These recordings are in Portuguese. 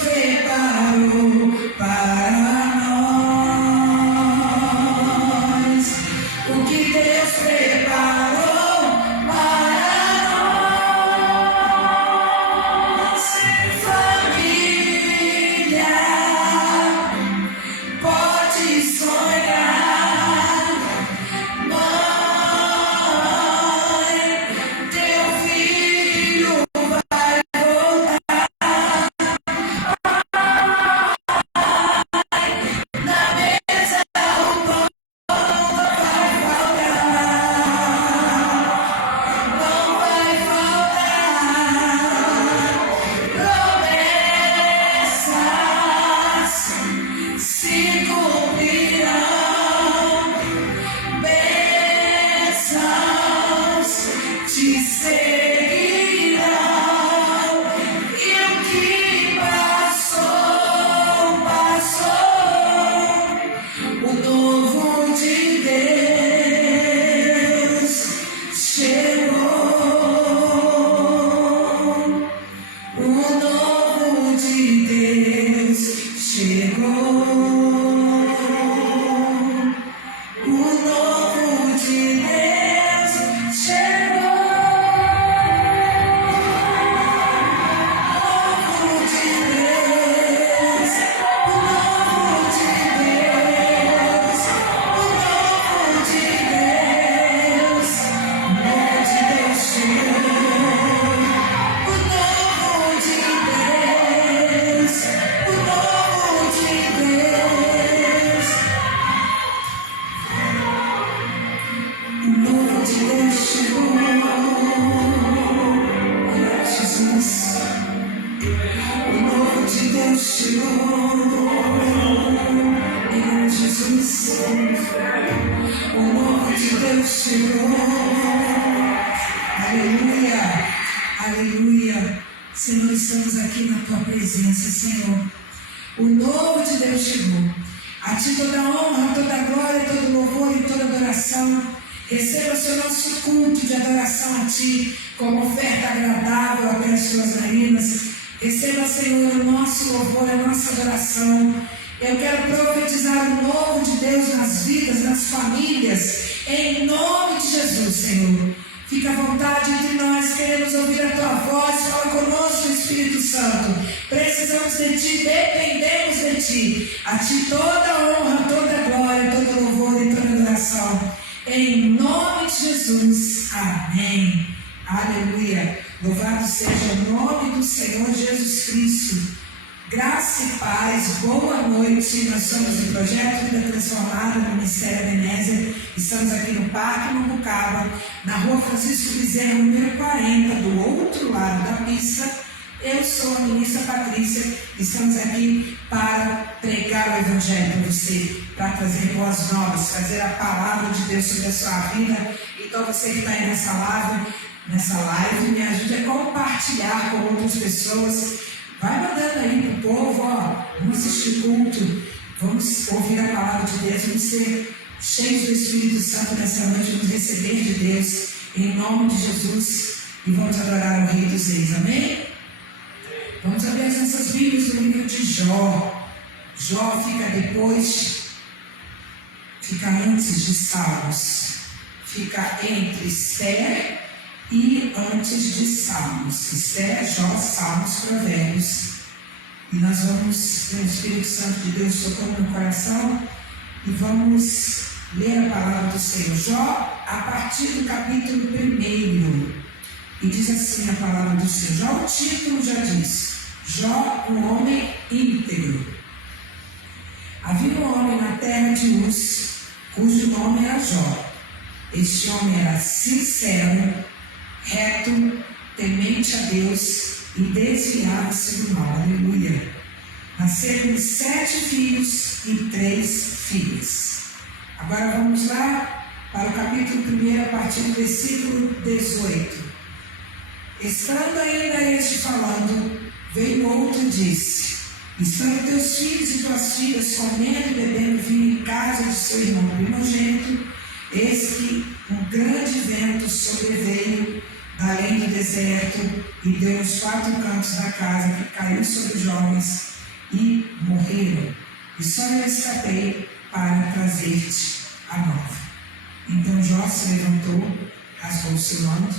preparou para nós. O que Deus preparou para nós. Família, pode sonhar. Mãe, teu filho vai voltar. Na mesa o pão não vai faltar. Não vai faltar. Promessas se cumprirão. Bênçãos te seguirão. E o que passou, passou. O novo de Deus chegou. O novo de Deus chegou. O novo de Deus chegou. O novo de Deus. O novo de Deus. O novo de Deus. O novo de Deus chegou. O novo de Deus. O novo de Deus. O novo de Deus chegou. Olha, Jesus. O novo de Deus chegou. Olha, Jesus. O novo de Deus chegou. Aleluia. Aleluia. Senhor, estamos aqui na tua presença, Senhor. O novo de Deus chegou. A ti toda honra, toda glória, todo louvor e toda adoração. Receba-se o nosso culto de adoração a ti, como oferta agradável até as tuas narinas. Receba, Senhor, o nosso louvor, a nossa adoração. Eu quero profetizar o novo de Deus nas vidas, nas famílias, em nome de Jesus, Senhor. Fica à vontade entre nós, queremos ouvir a tua voz. Fala conosco, Espírito Santo. Precisamos de ti, dependemos de ti. A ti toda honra, toda glória, todo louvor e toda adoração. Em nome de Jesus. Amém. Aleluia. Louvado seja o nome do Senhor Jesus Cristo. Graça e paz, boa noite. Nós somos do Projeto Vida Transformada, do Ministério Ebenezer. Estamos aqui no Parque Mambucaba, na Rua Francisco Bezerra, número 40, do outro lado da pista. Eu sou a ministra Patrícia. Estamos aqui para pregar o Evangelho para você, para trazer boas novas, trazer a palavra de Deus sobre a sua vida. Então você que está aí nessa live, me ajude a compartilhar com outras pessoas. Vai mandando aí pro povo, ó, vamos assistir culto, vamos ouvir a palavra de Deus, vamos ser cheios do Espírito Santo nessa noite, vamos receber de Deus, em nome de Jesus, e vamos adorar o Rei dos Reis, amém? Vamos abrir as nossas Bíblias no livro de Jó. Jó fica antes de Salmos, fica entre Esther e antes de Salmos. Esther, Jó, Salmos, Provérbios. E nós vamos ter o Espírito Santo de Deus tocando no coração e vamos ler a palavra do Senhor. Jó, a partir do capítulo 1. E diz assim a palavra do Senhor. Já o título já diz: Jó, um homem íntegro. Havia um homem na terra de Uz, cujo nome era Jó. Este homem era sincero, reto, temente a Deus e desviava-se do mal. Aleluia. Nasceram 7 filhos e 3 filhas. Agora vamos lá para o capítulo 1, a partir do versículo 18. Estando ainda este falando, veio outro e disse: Estando teus filhos e tuas filhas comendo e bebendo vinho em casa de seu irmão primogênito, eis que um grande vento sobreveio além do deserto e deu nos 4 cantos da casa, que caiu sobre os jovens morreram, e só eu escapei para trazer-te a nova. Então Jó se levantou, rasgou seu manto,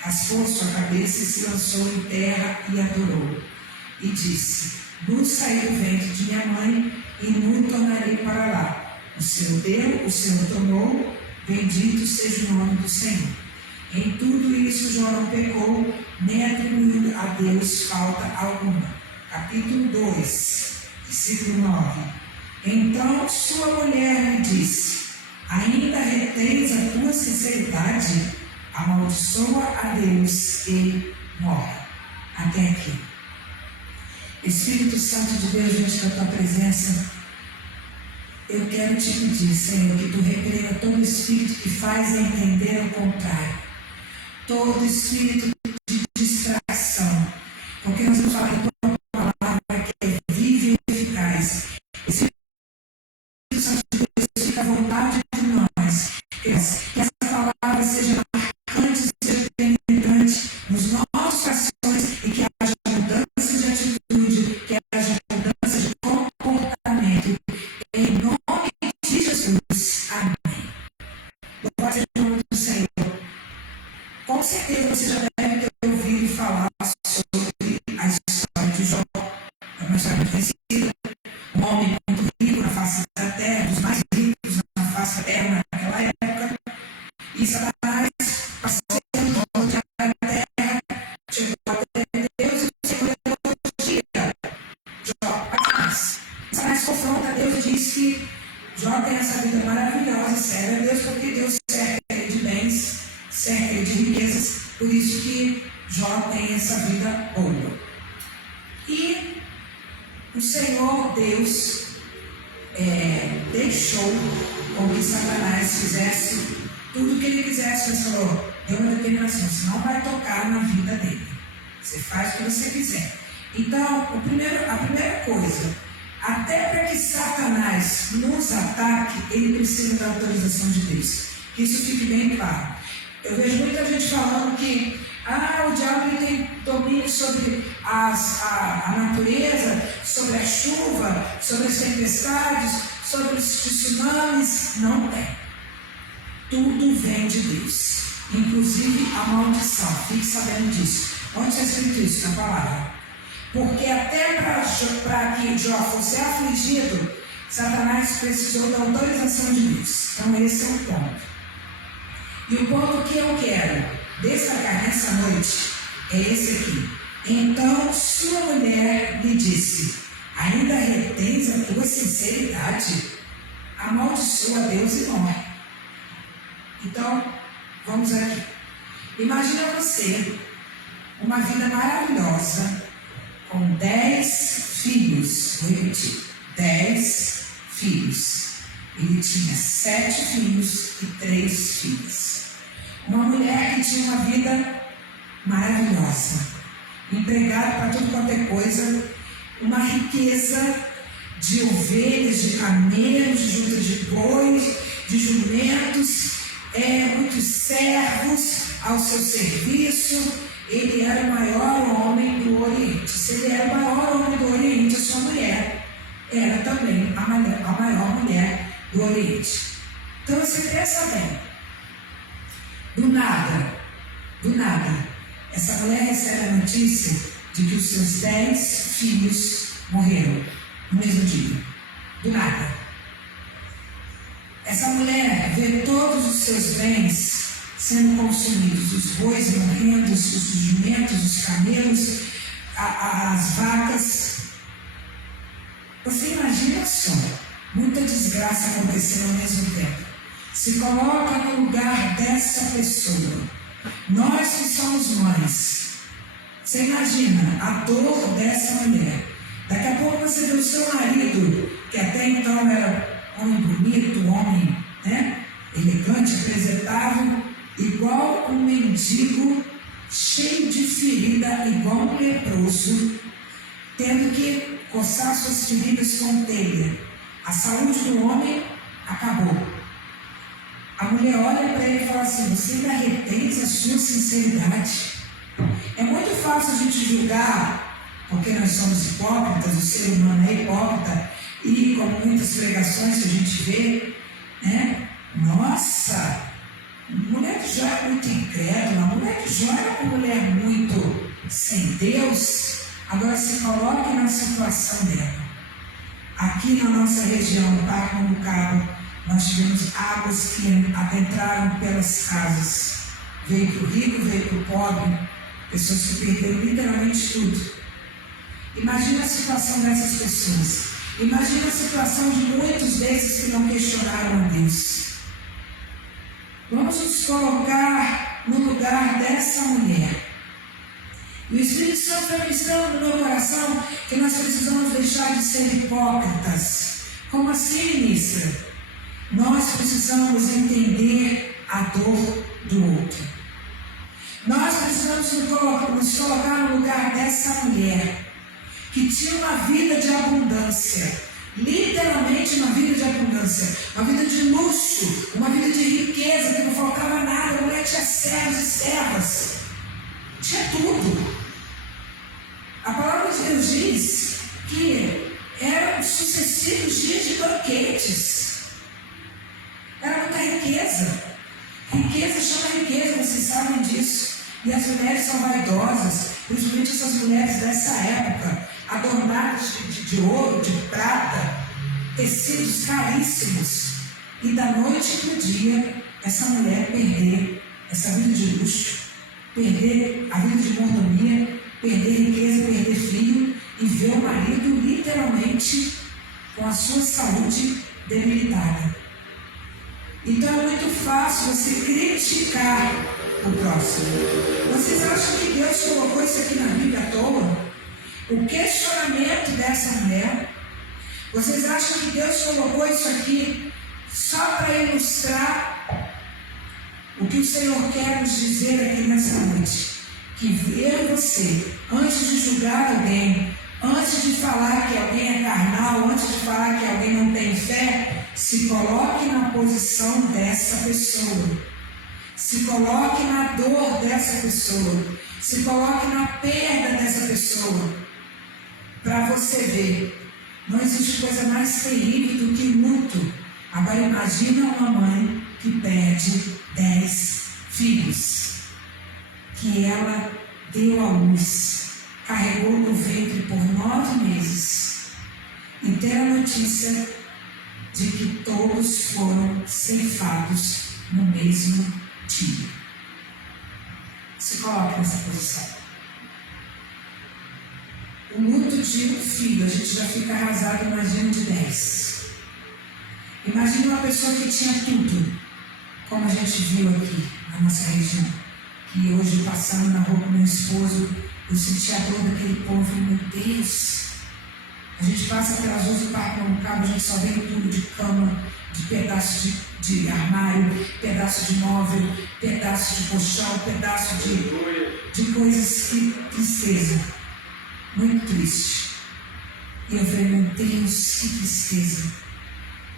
raspou sua cabeça e se lançou em terra e adorou. E disse: nu saí do ventre de minha mãe, e nu tornarei para lá. O Senhor deu, o Senhor tomou, bendito seja o nome do Senhor. Em tudo isso Jó não pecou, nem atribuiu a Deus falta alguma. Capítulo 2, versículo 9. Então sua mulher lhe disse: ainda retens a tua sinceridade? Amaldiçoa a Deus e morre. Até aqui. Espírito Santo de Deus, diante da tua presença, eu quero te pedir, Senhor, que tu repreenda todo espírito que faz entender o contrário, todo espírito de distração, porque nós vamos falar da tua palavra que é viva e eficaz. Espírito Santo de Deus, fica à vontade de nós, que essa palavra seja marcante, seja penetrante nos nossos corações, e que haja mudança de atitude, que haja mudança de comportamento, em nome de Jesus. Amém. Louvado seja o nome do Senhor. Com certeza você já deve ter ouvido falar sobre a história de Jó. É uma história muito conhecida. Um homem muito rico na face da terra, dos mais ricos na face da terra naquela época. E Satanás, passeando onde a terra, chegou até Deus e o Senhor elogia Jó. Satanás confronta Deus e diz que Jó tem essa vida maravilhosa e serve a Deus, porque Deus cerca ele de bens, cerca ele de riquezas, por isso que Jó tem essa vida boa. E o Senhor Deus deixou com que Satanás fizesse tudo o que ele quisesse. Ele falou, deu uma determinação: você não vai tocar na vida dele, você faz o que você quiser. Então, a primeira coisa, até para que Satanás nos ataque, ele precisa da autorização de Deus. Que isso fique bem claro. Eu vejo muita gente falando que o diabo ele tem domínio sobre a natureza, sobre a chuva, sobre as tempestades, sobre os tsunamis. Não tem. Tudo vem de Deus, inclusive a maldição. Fique sabendo disso. Onde está escrito isso na palavra? Porque até para que Jó fosse afligido, Satanás precisou da autorização de Deus. Então esse é um ponto. E o ponto que eu quero destacar nessa noite é esse aqui. Então sua mulher lhe disse: ainda retens a tua sinceridade? Amaldiçoa a Deus e morre. Então, vamos aqui. Imagina você uma vida maravilhosa com 10 filhos. Vou repetir: 10 filhos. Ele tinha 7 filhos e 3 filhas. Uma mulher que tinha uma vida maravilhosa, empregada para tudo quanto é coisa, uma riqueza de ovelhas, de camelos, de junta de bois, de jumentos, muitos servos ao seu serviço. Ele era o maior homem do Oriente. Se ele era o maior homem do Oriente, a sua mulher era também a maior mulher do Oriente. Então você pensa bem, do nada, essa mulher recebe a notícia de que os seus 10 filhos morreram no mesmo dia. Do nada. Essa mulher vê todos os seus bens sendo consumidos, os bois morrendo, os jumentos, os camelos, as vacas. Você imagina só, muita desgraça acontecendo ao mesmo tempo. Se coloca no lugar dessa pessoa. Nós que somos mães, você imagina a dor dessa mulher. Daqui a pouco você vê o seu marido, que até então era homem bonito, homem elegante, apresentável, igual um mendigo, cheio de ferida, igual um leproso, tendo que coçar suas feridas com telha. A saúde do homem acabou. A mulher olha para ele e fala assim: você ainda retém a sua sinceridade? É muito fácil a gente julgar porque nós somos hipócritas, o ser humano é hipócrita, e como muitas pregações que a gente vê, né? Nossa, a mulher de Jó é muito incrédula, a mulher de Jó é uma mulher muito sem Deus. Agora se coloque na situação dela. Aqui na nossa região, no Parque Mambucaba, nós tivemos águas que adentraram pelas casas. Veio para o rico, veio para o pobre, pessoas que perderam literalmente tudo. Imagina a situação dessas pessoas. Imagina a situação de muitos desses que não questionaram a Deus. Vamos nos colocar no lugar dessa mulher. E o Espírito Santo está ministrando no meu coração que nós precisamos deixar de ser hipócritas. Como assim, ministra? Nós precisamos entender a dor do outro. Nós precisamos nos colocar no lugar dessa mulher que tinha uma vida de abundância, literalmente uma vida de abundância, uma vida de luxo, uma vida de riqueza, que não faltava nada. A mulher tinha servos e servas, tinha tudo. A palavra de Deus diz que eram sucessivos dias de banquetes. Era muita riqueza. Riqueza chama riqueza, vocês sabem disso. E as mulheres são vaidosas, principalmente essas mulheres dessa época, adornadas de ouro, de prata, tecidos caríssimos. E da noite para o dia, essa mulher perder essa vida de luxo, perder a vida de mordomia, perder riqueza, perder filho e ver o marido literalmente com a sua saúde debilitada. Então é muito fácil você criticar o próximo. Vocês acham que Deus colocou isso aqui na Bíblia à toa? O questionamento dessa mulher, vocês acham que Deus colocou isso aqui só para ilustrar o que o Senhor quer nos dizer aqui nessa noite? Que eu e você, antes de julgar alguém, antes de falar que alguém é carnal, antes de falar que alguém não tem fé, se coloque na posição dessa pessoa. Se coloque na dor dessa pessoa. Se coloque na perda dessa pessoa. Para você ver, não existe coisa mais terrível do que luto. Agora imagina uma mãe que perde 10 filhos, que ela deu à luz, carregou no ventre por 9 meses, e ter a notícia de que todos foram ceifados no mesmo dia. Se coloque nessa posição. O luto de um filho, a gente já fica arrasado, imagina de 10. Imagina uma pessoa que tinha tudo, como a gente viu aqui na nossa região, que hoje passando na rua com meu esposo, eu senti a dor daquele povo. Meu Deus, a gente passa pelas ruas do Parque Mambucaba, a gente só vê tudo de cama, de pedaço de armário, pedaço de móvel, pedaço de colchão, pedaço de coisas. Que tristeza, muito triste. E eu falei, meu Deus, que tristeza.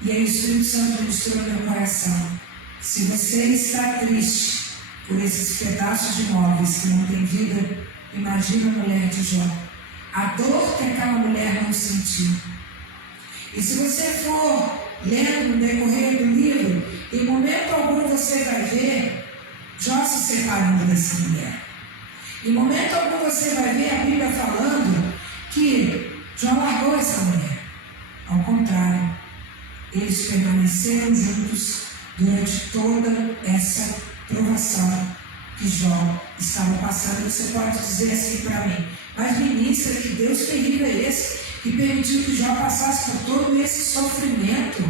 E aí o Espírito Santo ministrou no meu coração: se você está triste por esses pedaços de móveis que não têm vida, imagina a mulher de Jó, a dor que aquela mulher não sentiu. E se você for lendo no decorrer do livro, em momento algum você vai ver Jó se separando dessa mulher. Em momento algum você vai ver a Bíblia falando que Jó largou essa mulher. Ao contrário, eles permaneceram juntos durante toda essa provação que Jó estava passando. Você pode dizer assim para mim: mas ministra, que Deus terrível é esse que permitiu que Jó passasse por todo esse sofrimento?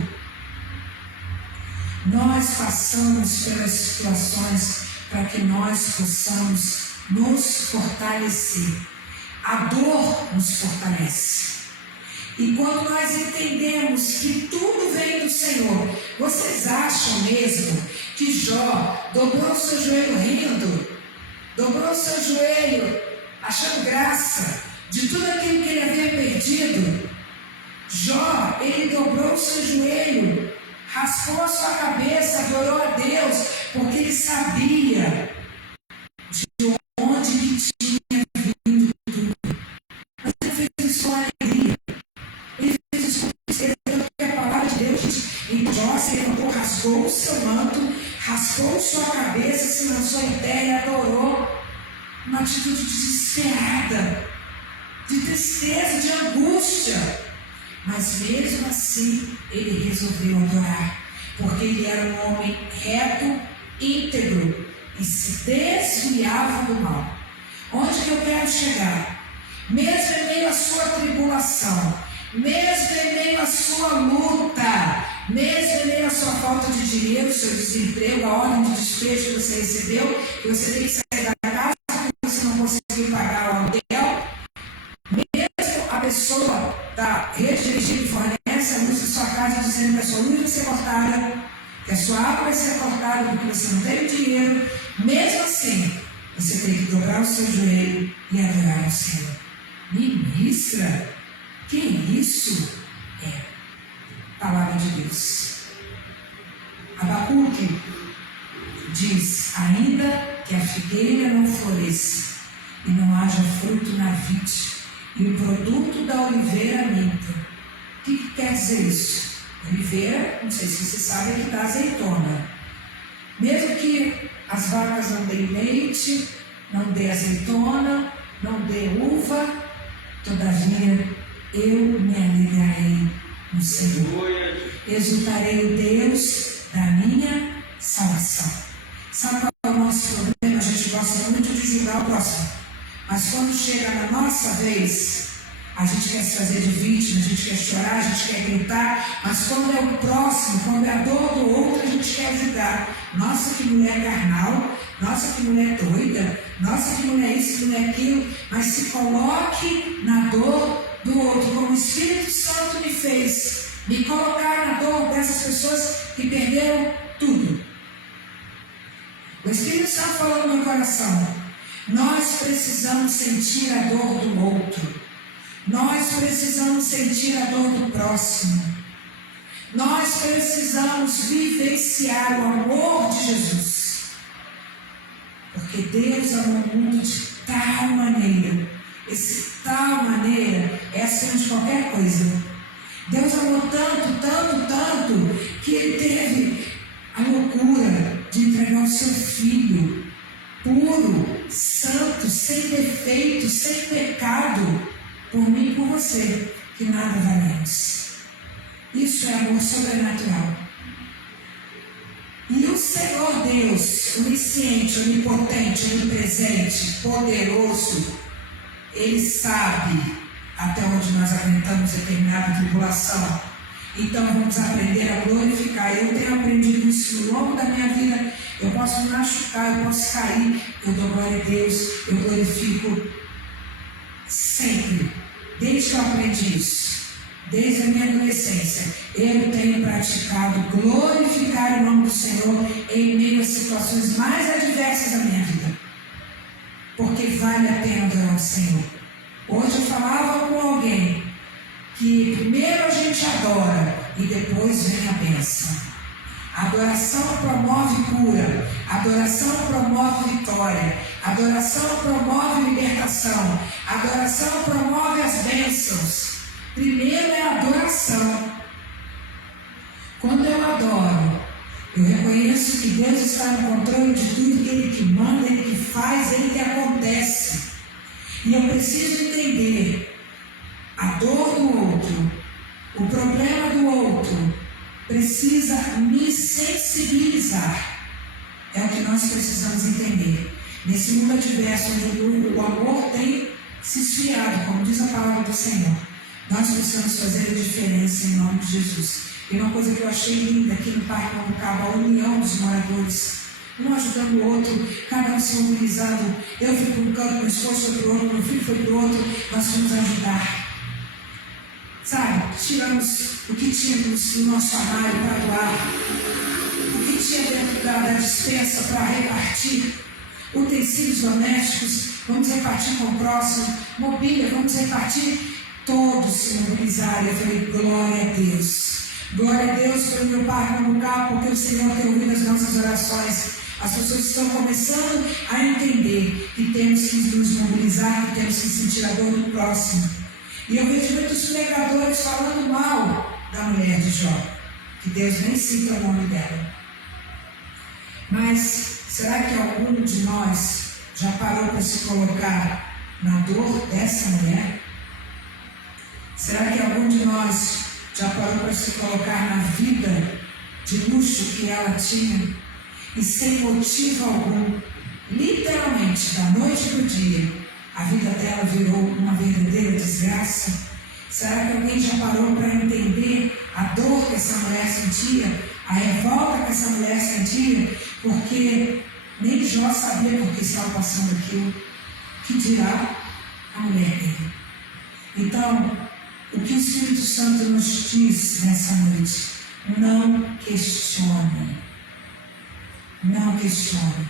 Nós passamos pelas situações para que nós possamos nos fortalecer. A dor nos fortalece. E quando nós entendemos que tudo vem do Senhor, vocês acham mesmo que Jó dobrou o seu joelho rindo, dobrou o seu joelho achando graça de tudo aquilo que ele havia perdido? Jó, ele dobrou o seu joelho, raspou a sua cabeça, adorou a Deus, porque ele sabia de onde que tinha vindo tudo. Mas rasgou o seu manto, raspou sua cabeça, se lançou em terra e adorou. Uma atitude desesperada, de tristeza, de angústia. Mas mesmo assim, ele resolveu adorar, porque ele era um homem reto, íntegro e se desviava do mal. Onde que eu quero chegar? Mesmo em meio à sua tribulação, mesmo em meio à sua luta, mesmo em meio à sua falta de dinheiro, seu desemprego, a ordem de despejo que você recebeu, que você tem que sair da casa porque você não conseguiu pagar o aluguel, mesmo a pessoa da rede de energia que fornece a luz da sua casa dizendo que a sua luz vai ser cortada, que a sua água vai ser cortada porque você não tem dinheiro, mesmo assim, você tem que dobrar o seu joelho e adorar ao Senhor. Ministra, que isso é palavra de Deus. Abacuque diz: ainda que a figueira não floresça e não haja fruto na vide, e o produto da oliveira minta. O que quer dizer isso? Oliveira, não sei se você sabe, é que dá azeitona. Mesmo que as vacas não deem leite, não dê azeitona, não dê uva, todavia eu me alegrarei no Senhor. Exultarei o Deus da minha salvação. Sabe qual é o nosso problema? A gente gosta muito de julgar o próximo, mas quando chega na nossa vez, a gente quer se fazer de vítima, a gente quer chorar, a gente quer gritar, mas quando é o próximo, quando é a dor do outro, a gente quer julgar. Nossa, que mulher carnal, nossa, que mulher doida, nossa, que mulher isso, que mulher aquilo, mas se coloque na dor do outro, como o Espírito Santo me fez, me colocar na dor dessas pessoas que perderam tudo. O Espírito Santo falou no meu coração: nós precisamos sentir a dor do outro. Nós precisamos sentir a dor do próximo. Nós precisamos vivenciar o amor de Jesus. Porque Deus amou o mundo de tal maneira. Esse tal maneira é acima de qualquer coisa. Deus amou tanto, tanto, tanto, que Ele teve a loucura de entregar o seu Filho, puro, santo, sem defeito, sem pecado, por mim e por você, que nada valemos. Isso é amor sobrenatural. E o Senhor Deus, onisciente, onipotente, onipresente, poderoso, Ele sabe até onde nós aguentamos determinada tribulação. Então vamos aprender a glorificar. Eu tenho aprendido isso no longo da minha vida. Eu posso me machucar, eu posso cair, eu dou glória a Deus, eu glorifico sempre. Desde que eu aprendi isso, desde a minha adolescência, eu tenho praticado glorificar o nome do Senhor em meio às situações mais adversas da minha vida, porque vale a pena adorar o Senhor. Hoje eu falava com alguém que primeiro a gente adora e depois vem a bênção. A adoração promove cura, a adoração promove vitória, a adoração promove libertação, a adoração promove as bênçãos. Primeiro é a adoração. Quando eu adoro, eu reconheço que Deus está no controle de tudo, Ele que manda, Ele que faz, Ele que acontece. E eu preciso entender a dor do outro, o problema do outro, precisa me sensibilizar. É o que nós precisamos entender. Nesse mundo adverso, onde o amor tem se esfriado, como diz a palavra do Senhor, nós precisamos fazer a diferença em nome de Jesus. E uma coisa que eu achei linda aqui no Parque Mambucaba, a união dos moradores, um ajudando o outro, cada um se mobilizando. Eu fui para um canto, meu esposo foi para o outro, meu filho foi para o outro, nós fomos ajudar. Sabe, tiramos o que tínhamos no nosso armário para doar, o que tinha dentro da despensa para repartir, utensílios domésticos, vamos repartir com o próximo, mobília, vamos repartir. Todos se mobilizaram. Eu falei, glória a Deus. Glória a Deus pelo meu Pai no lugar, porque o Senhor tem ouvido as nossas orações. As pessoas estão começando a entender que temos que nos mobilizar, que temos que sentir a dor do próximo. E eu vejo muitos pregadores falando mal da mulher de Jó. que Deus nem cita o nome dela. Mas será que algum de nós já parou para se colocar na dor dessa mulher? Será que algum de nós já parou para se colocar na vida de luxo que ela tinha e sem motivo algum, literalmente, da noite para o dia, a vida dela virou uma verdadeira desgraça? Será que alguém já parou para entender a dor que essa mulher sentia, a revolta que essa mulher sentia, porque nem Jó sabia por que estava passando aquilo? Que dirá a mulher dele? Então, o que o Espírito Santo nos diz nessa noite? Não questione. Não questione.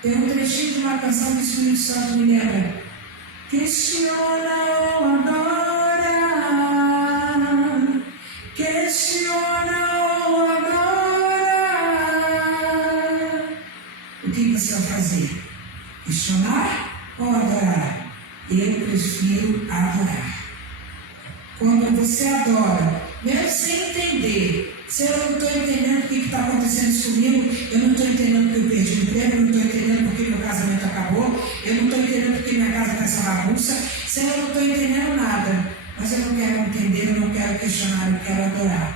Tem um trechinho de uma canção que o Espírito Santo me lembra. Questiona ou adora. Questiona ou adora. O que você vai fazer? Questionar ou adorar? Eu prefiro adorar. Quando você adora, mesmo sem entender, se eu não estou entendendo o que está acontecendo isso comigo, eu não estou entendendo porque eu perdi o emprego, eu não estou entendendo porque meu casamento acabou, eu não estou entendendo porque minha casa está essa bagunça, se eu não estou entendendo nada, mas eu não quero entender, eu não quero questionar, eu quero adorar.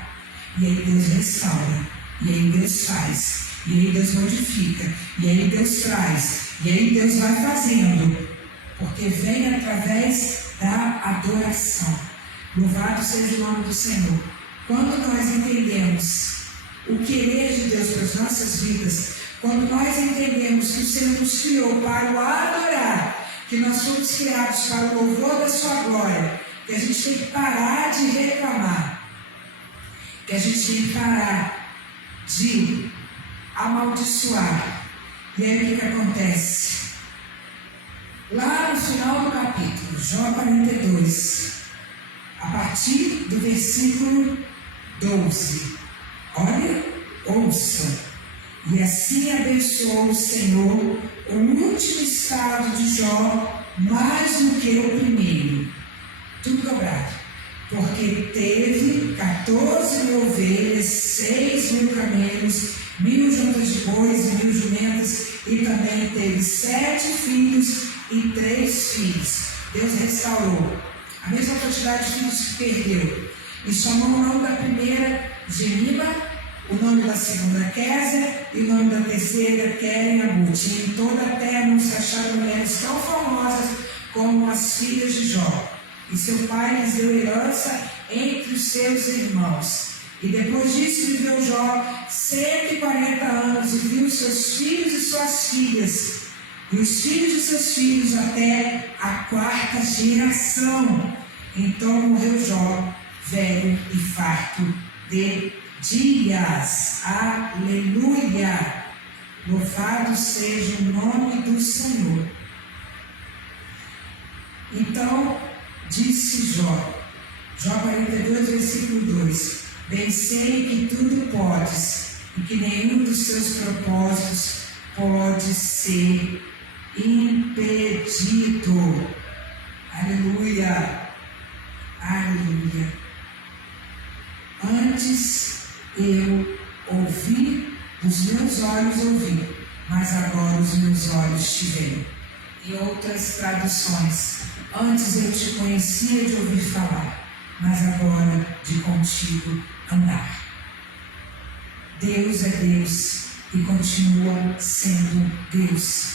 E aí Deus restaura, e aí Deus faz, e aí Deus modifica, e aí Deus traz, e aí Deus vai fazendo, porque vem através da adoração. Louvado seja o nome do Senhor. Quando nós entendemos o querer de Deus para as nossas vidas, quando nós entendemos que o Senhor nos criou para o adorar, que nós fomos criados para o louvor da sua glória, que a gente tem que parar de reclamar, que a gente tem que parar de amaldiçoar. E aí o que acontece? Lá no final do capítulo, Jó 42, a partir do versículo 12, olha, ouça. E assim abençoou o Senhor o último estado de Jó mais do que o primeiro, tudo dobrado, porque teve 14.000 ovelhas, 6.000 camelos, 1.000 juntas de bois e 1.000 jumentas, e também teve 7 filhos e 3 filhos. Deus restaurou a mesma quantidade de filhos que perdeu, e chamou o nome da primeira Gemima, o nome da segunda Késia, e o nome da terceira Queren-Abut. E em toda a terra não se acharam mulheres tão famosas como as filhas de Jó. E seu pai lhes deu herança entre os seus irmãos. E depois disso viveu Jó 140 anos, e viu seus filhos e suas filhas, e os filhos de seus filhos até a 4ª geração. Então morreu Jó, velho e farto de dias. Aleluia! Louvado seja o nome do Senhor. Então disse Jó, Jó 42, versículo 2: Bem sei que tudo podes, e que nenhum dos seus propósitos pode ser impedido. Aleluia! Aleluia! Antes eu ouvi, os meus olhos ouvi, mas agora os meus olhos te veem. Em outras traduções, antes eu te conhecia de ouvir falar, mas agora de contigo andar. Deus é Deus e continua sendo Deus.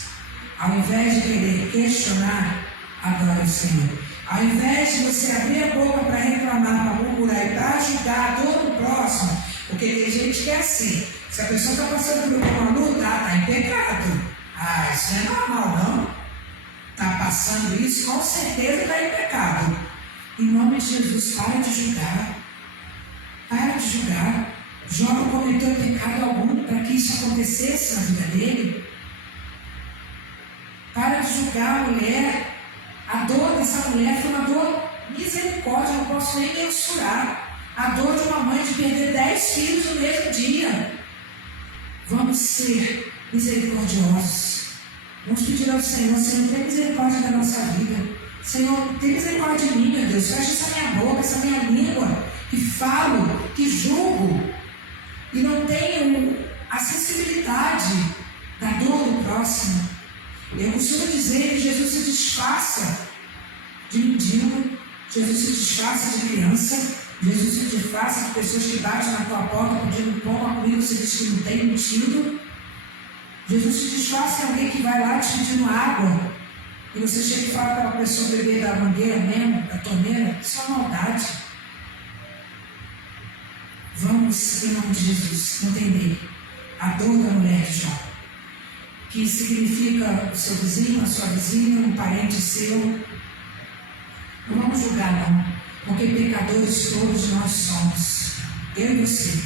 Ao invés de querer questionar, adora o Senhor. Ao invés de você abrir a boca para reclamar, para murmurar e para ajudar todo o próximo, porque tem gente que é assim. Se a pessoa está passando por uma luta, está em pecado. Isso não é normal, não. Está passando isso, com certeza está em pecado. Em nome de Jesus, para de julgar. Para de julgar. Jó não cometeu pecado algum para que isso acontecesse na vida dele. Para de julgar a mulher. A dor dessa mulher foi uma dor misericórdia, não posso nem mensurar. A dor de uma mãe de perder 10 filhos no mesmo dia. Vamos ser misericordiosos. Vamos pedir ao Senhor: Senhor, tem misericórdia da nossa vida. Senhor, tem misericórdia de mim, meu Deus. Fecha essa minha boca, essa minha língua, que falo, que julgo. sensibilidade da dor do próximo. Eu costumo dizer que Jesus se disfarça de mendigo, Jesus se disfarça de criança, Jesus se disfarça de pessoas que batem na tua porta pedindo pão, a comida você diz que não tem, mentindo. Jesus se disfarça de alguém que vai lá te pedindo água e você chega e fala para a pessoa beber da mangueira mesmo, da torneira. Isso é maldade. Vamos, em nome de Jesus, entender a dor da mulher de Jó, que significa o seu vizinho, a sua vizinha, um parente seu. Não vamos julgar, não, porque pecadores todos nós somos, eu e você.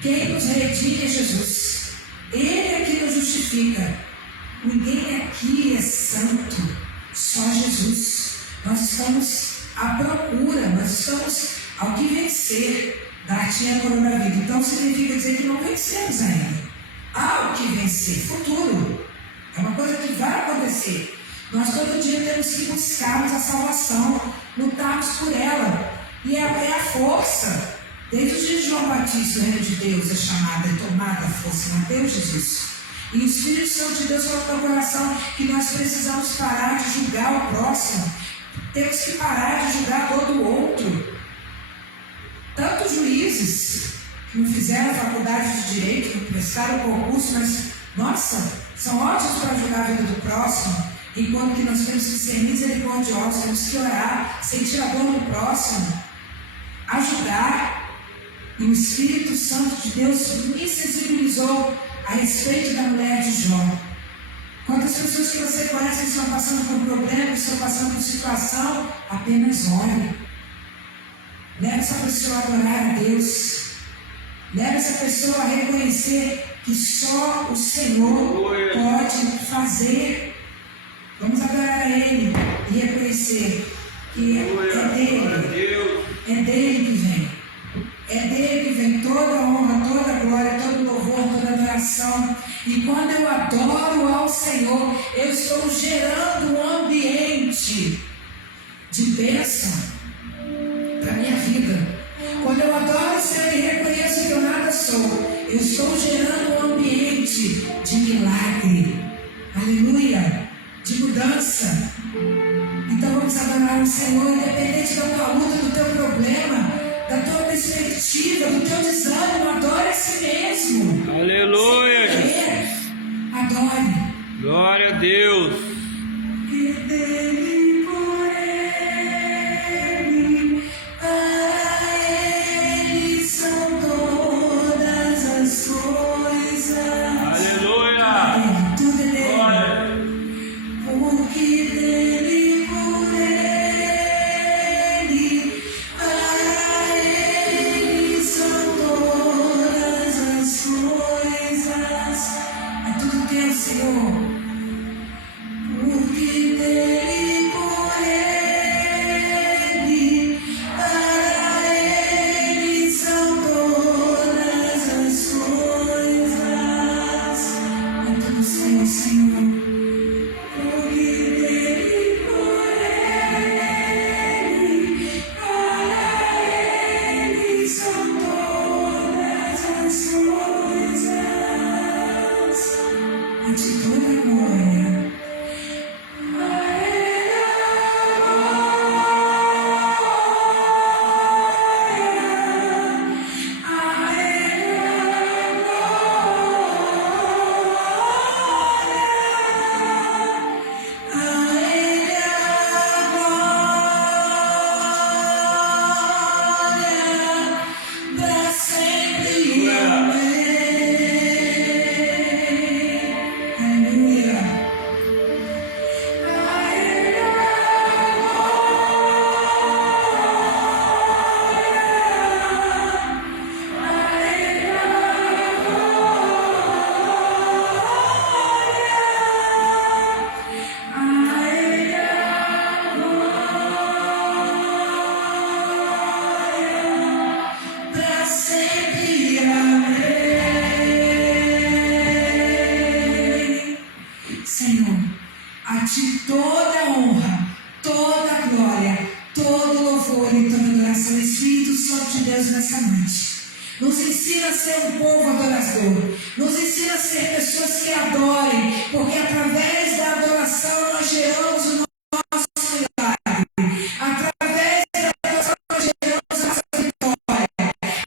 Quem nos redime é Jesus, Ele é que nos justifica. Ninguém aqui é santo, só Jesus. Nós estamos à procura, nós estamos ao que vencer. Dar-te a coroa da vida. Então significa dizer que não vencemos ainda. Há o que vencer, futuro. É uma coisa que vai acontecer. Nós todo dia temos que buscarmos a salvação, lutarmos por ela. E é a força. Desde os dias de João Batista, o reino de Deus é chamada, é tomada a força, Mateus Jesus. E o Espírito Santo de Deus falou no meu coração que nós precisamos parar de julgar o próximo. Temos que parar de julgar todo o outro. Tantos juízes que não fizeram a faculdade de direito, não prestaram o concurso, mas, nossa, são ótimos para julgar a vida do próximo, enquanto que nós temos que ser misericordiosos, temos que orar, sentir a dor do próximo, ajudar. E o Espírito Santo de Deus me sensibilizou a respeito da mulher de Jó. Quantas pessoas que você conhece estão passando por problemas, estão passando por situação, apenas ore. Leve essa pessoa a adorar a Deus. Leve essa pessoa a reconhecer que só o Senhor pode fazer. Vamos adorar a Ele e reconhecer que é dele que vem. É dele que vem toda a honra, toda a glória, todo o louvor, toda a adoração. E quando eu adoro ao Senhor, eu estou gerando um ambiente de bênção para a minha vida. Quando eu adoro o Senhor e reconheço que eu nada sou, eu estou gerando um ambiente de milagre, aleluia, de mudança. Então vamos adorar o Senhor, independente da tua luta, do teu problema, da tua perspectiva, do teu desânimo. Adore a si mesmo. Aleluia. Adore. Glória a Deus. E dele, por ele, para ele são todas as coisas. Aleluia. Tudo é dele. Glória. Porque dele, por ele, para ele são todas as coisas. É tudo teu, Senhor. Porque dele, por ele, para ele são todas as coisas. É tudo seu, Senhor. Porque dele, por ele, para ele são todas as coisas. A ti toda a glória. A ele a glória. A ele a glória. A ele a glória. Para sempre. Amém. Aleluia. A ele a glória. A ele a glória. A ele a glória. Para sempre. Amém. Senhor, a ti toda a honra, toda a glória, todo louvor e toda adoração. Espírito Santo de Deus, nessa noite, Nos ensina a ser um povo adorador. Nos ensina a ser pessoas que adorem, porque através da adoração nós geramos o nosso milagre. Através da adoração nós geramos a nossa vitória.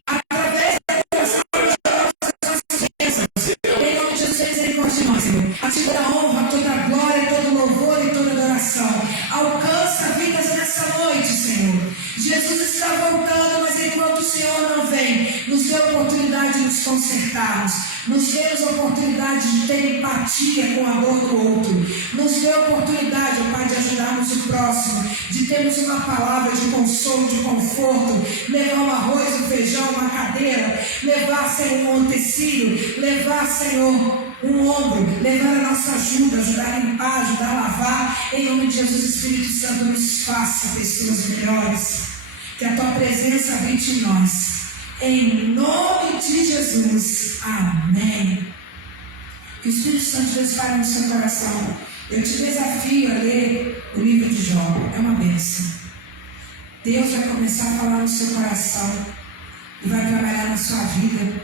Através da adoração nós geramos as nossas bênçãos. Em nome de Jesus, misericórdia, Senhor. A ti toda a honra, toda a glória, todo o louvor e toda a adoração. Alcança vidas nessa noite, Senhor. Jesus está voltando, mas enquanto o Senhor não vem, nos dê a oportunidade de nos consertarmos, nos dê a oportunidade de ter empatia com a dor do outro, nos dê a oportunidade, ó Pai, de ajudarmos o próximo, de termos uma palavra de consolo, de conforto, levar um arroz, um feijão, uma cadeira, levar, Senhor, um tecido, levar, Senhor, um ombro, levar a nossa ajuda, ajudar a limpar, ajudar a lavar. Em nome de Jesus, Espírito Santo, nos faça pessoas melhores. Que a tua presença habite em nós. Em nome de Jesus. Amém. Que o Espírito Santo de Deus fale no seu coração. Eu te desafio a ler o livro de Jó. É uma bênção. Deus vai começar a falar no seu coração e vai trabalhar na sua vida.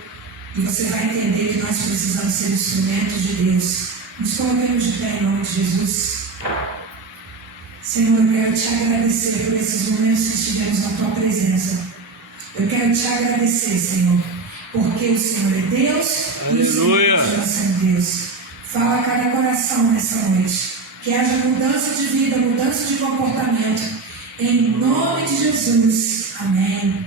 E você vai entender que nós precisamos ser instrumentos de Deus. Nos coloquemos de pé em nome de Jesus. Senhor, eu quero te agradecer por esses momentos que estivemos na tua presença. Eu quero te agradecer, Senhor, porque o Senhor é Deus. Aleluia. E o Senhor continua sendo Deus. Fala a cada coração nessa noite. Que haja mudança de vida, mudança de comportamento. Em nome de Jesus. Amém.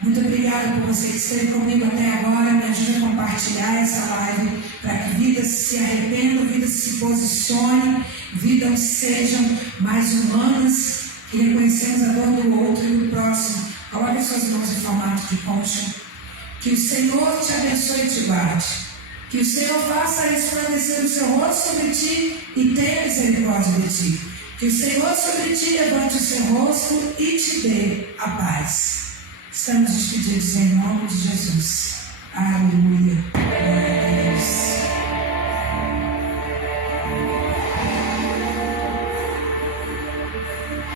Muito obrigada por você que esteve comigo até agora. Me ajuda a compartilhar essa live para que vidas se arrependam, vidas se posicionem, vidas sejam mais humanas e reconhecemos a dor do outro e do próximo. Coloque suas mãos em formato de concha. Que o Senhor te abençoe e te guarde. Que o Senhor faça resplandecer o seu rosto sobre ti e tenha misericórdia de ti. Que o Senhor sobre ti levante o seu rosto e te dê a paz. Estamos despedidos em nome de Jesus. Aleluia.